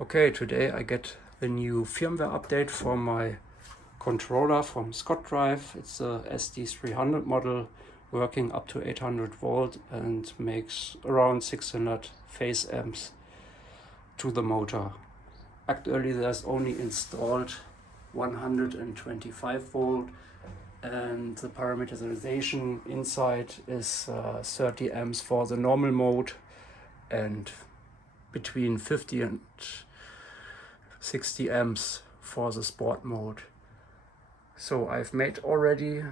Okay, today I get the new firmware update for my controller from Scott Drive. It's a SD300 model working up to 800 volt and makes around 600 phase amps to the motor. Actually there's only installed 125 volt and the parameterization inside is 30 amps for the normal mode and between 50 and 60 amps for the sport mode. So I've made already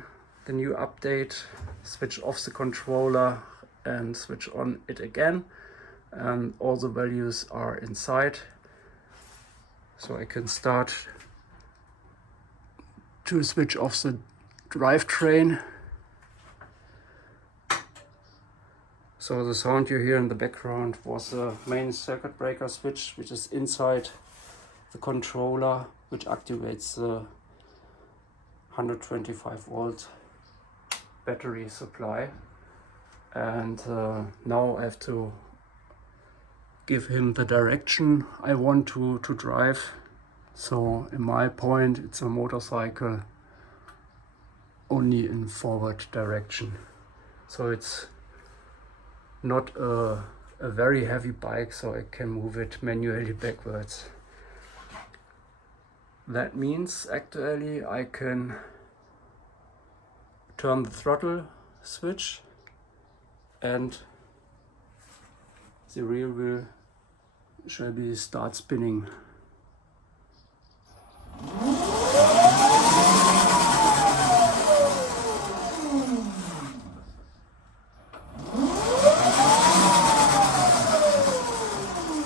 the new update, switch off the controller and switch on it again, and all the values are inside. So I can start to switch off the drivetrain. So the sound you hear in the background was the main circuit breaker switch, which is inside the controller, which activates the 125 volt battery supply. And now I have to give him the direction I want to drive. So in my point, it's a motorcycle only in forward direction. So it's not a very heavy bike, so I can move it manually backwards. That means actually I can turn the throttle switch and the rear wheel shall be start spinning.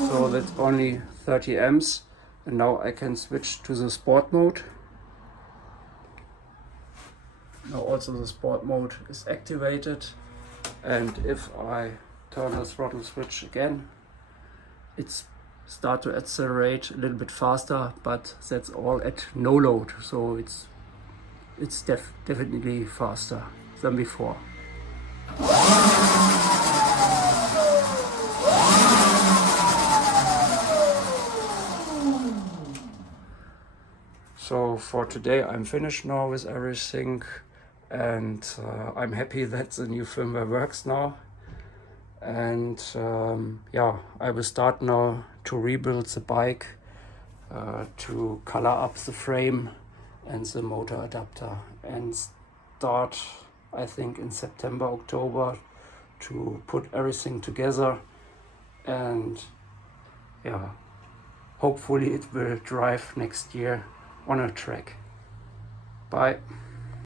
So that's only 30 amps, and now I can switch to the sport mode. Now also the sport mode is activated, and if I turn the throttle switch again, it's start to accelerate a little bit faster, but that's all at no load, so it's definitely faster than before. So for today I'm finished now with everything, and I'm happy that the new firmware works now. And yeah, I will start now to rebuild the bike, to color up the frame and the motor adapter, and start, I think, in September, October to put everything together. And yeah, hopefully it will drive next year on a track. Bye.